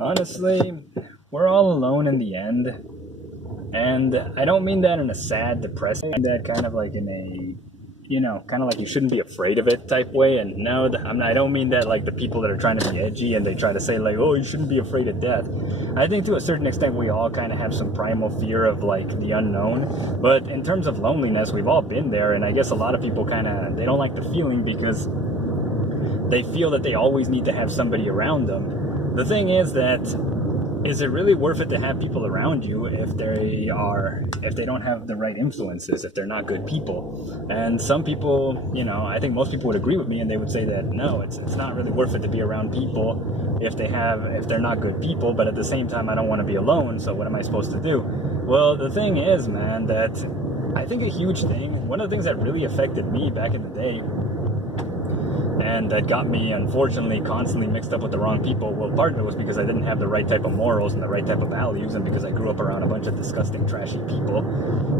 Honestly, we're all alone in the end. And I don't mean that in a sad, depressing, I mean that kind of like in a, kind of like you shouldn't be afraid of it type way. And no, I don't mean that like the people that are trying to be edgy and they try to say like, oh, you shouldn't be afraid of death. I think to a certain extent we all kind of have some primal fear of like the unknown. But in terms of loneliness, we've all been there. And I guess a lot of people they don't like the feeling because they feel that they always need to have somebody around them. The thing is that, is it really worth it to have people around you if they don't have the right influences, if they're not good people? And some people, I think most people would agree with me and they would say that no, it's not really worth it to be around people if they're not good people, but at the same time I don't want to be alone, so what am I supposed to do? Well, the thing is, man, that I think a huge thing, one of the things that really affected me back in the day and that got me, unfortunately, constantly mixed up with the wrong people. Well, part of it was because I didn't have the right type of morals and the right type of values, and because I grew up around a bunch of disgusting, trashy people.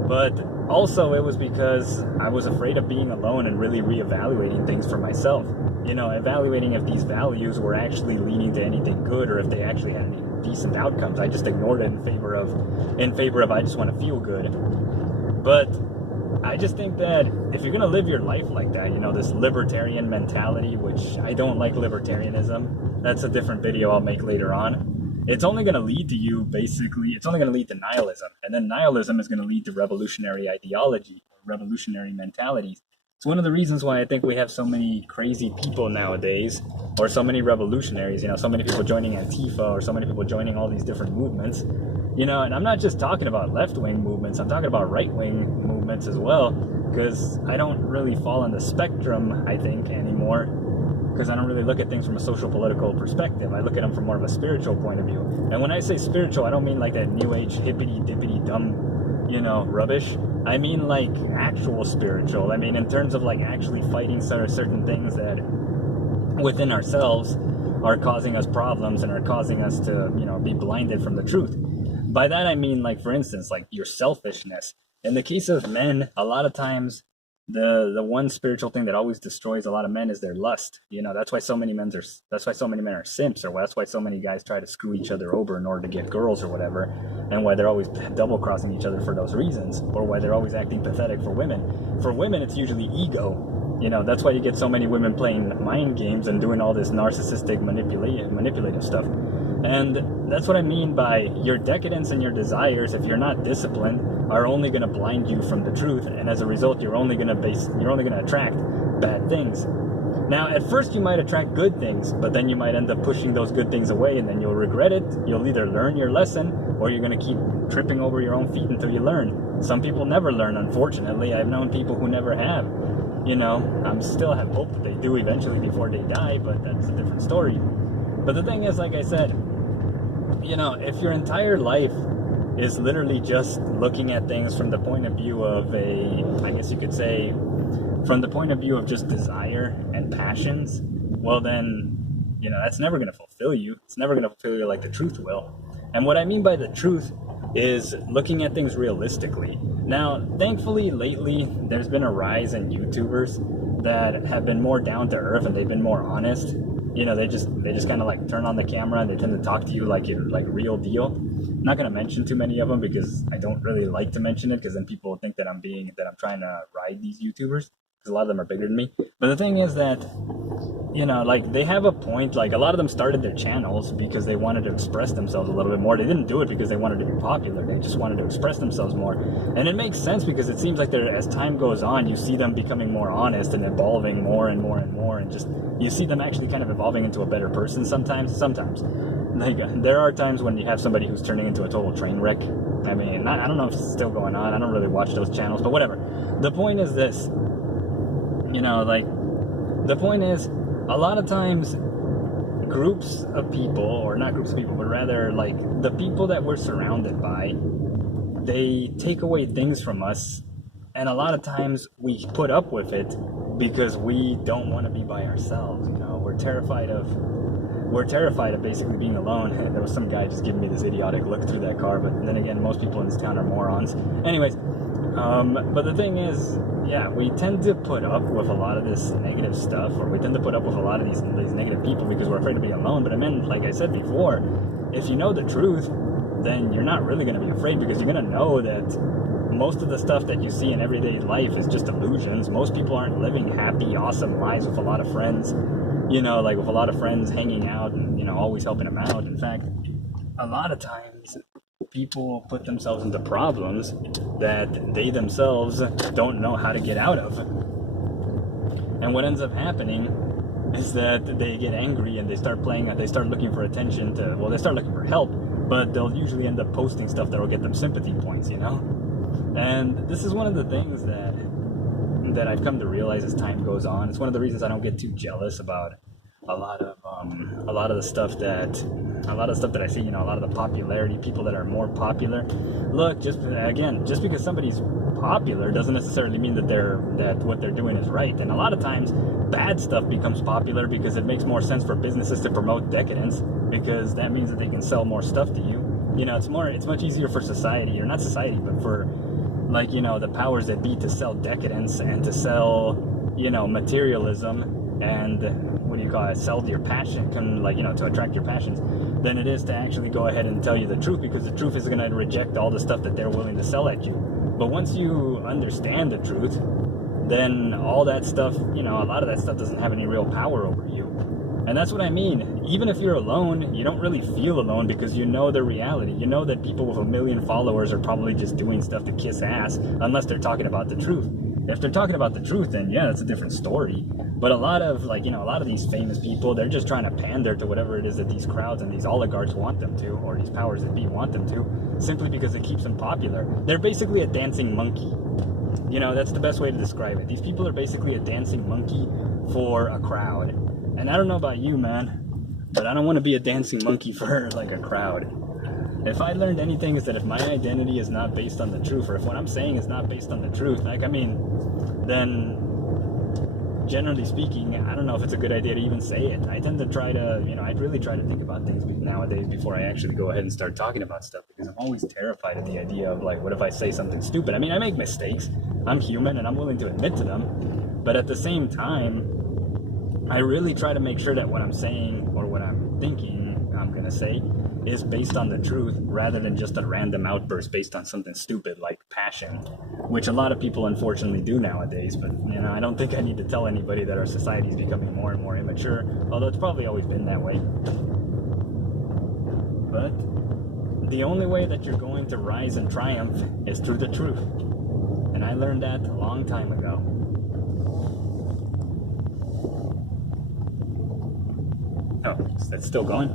But also it was because I was afraid of being alone and really reevaluating things for myself. Evaluating if these values were actually leading to anything good or if they actually had any decent outcomes. I just ignored it in favor of I just want to feel good. But I just think that if you're going to live your life like that, this libertarian mentality, which I don't like libertarianism, that's a different video I'll make later on. It's only going to lead to it's only going to lead to nihilism. And then nihilism is going to lead to revolutionary ideology, revolutionary mentalities. It's one of the reasons why I think we have so many crazy people nowadays, or so many revolutionaries, so many people joining Antifa, or so many people joining all these different movements. And I'm not just talking about left-wing movements, I'm talking about right-wing movements as well, because I don't really fall on the spectrum, I think, anymore, because I don't really look at things from a social-political perspective. I look at them from more of a spiritual point of view. And when I say spiritual, I don't mean like that new age hippity-dippity dumb, rubbish. I mean like actual spiritual. I mean in terms of like actually fighting certain things that within ourselves are causing us problems and are causing us to, be blinded from the truth. By that I mean, like, for instance, like your selfishness. In the case of men, a lot of times the one spiritual thing that always destroys a lot of men is their lust. That's why so many men are simps, or that's why so many guys try to screw each other over in order to get girls or whatever, and why they're always double crossing each other for those reasons, or why they're always acting pathetic for women. For women, it's usually ego. That's why you get so many women playing mind games and doing all this narcissistic manipulative stuff. And that's what I mean by your decadence and your desires, if you're not disciplined, are only going to blind you from the truth, and as a result you're only going to attract bad things. Now, at first you might attract good things, but then you might end up pushing those good things away, and then you'll regret it. You'll either learn your lesson, or you're going to keep tripping over your own feet until you learn. Some people never learn, unfortunately. I've known people who never have. I still have hope that they do eventually before they die, but that's a different story. But the thing is, like I said, if your entire life is literally just looking at things from the point of view of I guess you could say, from the point of view of just desire and passions, well then, that's never going to fulfill you. It's never going to fulfill you like the truth will. And what I mean by the truth is looking at things realistically. Now, thankfully, lately, there's been a rise in YouTubers that have been more down to earth and they've been more honest. They just kind of like turn on the camera and they tend to talk to you like you're like real deal. I'm not going to mention too many of them because I don't really like to mention it, because then people think that I'm trying to ride these YouTubers, because a lot of them are bigger than me. But the thing is that, like, they have a point. Like, a lot of them started their channels because they wanted to express themselves a little bit more. They didn't do it because they wanted to be popular. They just wanted to express themselves more. And it makes sense, because it seems like as time goes on, you see them becoming more honest and evolving more and more and more, and just you see them actually kind of evolving into a better person sometimes. Like, there are times when you have somebody who's turning into a total train wreck. I mean, I don't know if it's still going on. I don't really watch those channels, but whatever. The point is this. The point is, a lot of times groups of people, or not groups of people, but rather like the people that we're surrounded by, they take away things from us, and a lot of times we put up with it because we don't want to be by ourselves. We're terrified of basically being alone. And there was some guy just giving me this idiotic look through that car, but then again, most people in this town are morons. Anyways, But the thing is, yeah, we tend to put up with a lot of this negative stuff, or we tend to put up with a lot of these negative people because we're afraid to be alone. But I mean, like I said before, if you know the truth, then you're not really going to be afraid, because you're going to know that most of the stuff that you see in everyday life is just illusions. Most people aren't living happy, awesome lives with a lot of friends, like with a lot of friends hanging out and, always helping them out. In fact, a lot of times people put themselves into problems that they themselves don't know how to get out of. And what ends up happening is that they get angry and they start looking for attention they start looking for help, but they'll usually end up posting stuff that will get them sympathy points, And this is one of the things that I've come to realize as time goes on. It's one of the reasons I don't get too jealous about a lot of the stuff that I see, a lot of the popularity, people that are more popular. Look, just because somebody's popular doesn't necessarily mean that what they're doing is right. And a lot of times bad stuff becomes popular because it makes more sense for businesses to promote decadence, because that means that they can sell more stuff to you. It's much easier for society, or not society, but for the powers that be to sell decadence and to sell, materialism and sell your passion, to attract your passions, than it is to actually go ahead and tell you the truth, because the truth is going to reject all the stuff that they're willing to sell at you. But once you understand the truth, then all that stuff, a lot of that stuff doesn't have any real power over you. And that's what I mean. Even if you're alone, you don't really feel alone, because you know the reality. You know that people with 1 million followers are probably just doing stuff to kiss ass, unless they're talking about the truth. If they're talking about the truth, then yeah, that's a different story. But a lot of these famous people, they're just trying to pander to whatever it is that these crowds and these oligarchs want them to, or these powers that be want them to, simply because it keeps them popular. They're basically a dancing monkey. That's the best way to describe it. These people are basically a dancing monkey for a crowd. And I don't know about you, man, but I don't want to be a dancing monkey for a crowd. If I learned anything, is that if my identity is not based on the truth, or if what I'm saying is not based on the truth, then generally speaking, I don't know if it's a good idea to even say it. I tend to try to, I'd really try to think about things nowadays before I actually go ahead and start talking about stuff, because I'm always terrified at the idea of what if I say something stupid? I make mistakes. I'm human and I'm willing to admit to them. But at the same time, I really try to make sure that what I'm saying or what I'm thinking I'm going to say is based on the truth, rather than just a random outburst based on something stupid like passion, which a lot of people unfortunately do nowadays. But I don't think I need to tell anybody that our society is becoming more and more immature, although it's probably always been that way. But the only way that you're going to rise and triumph is through the truth, and I learned that a long time ago. Oh, that's still going?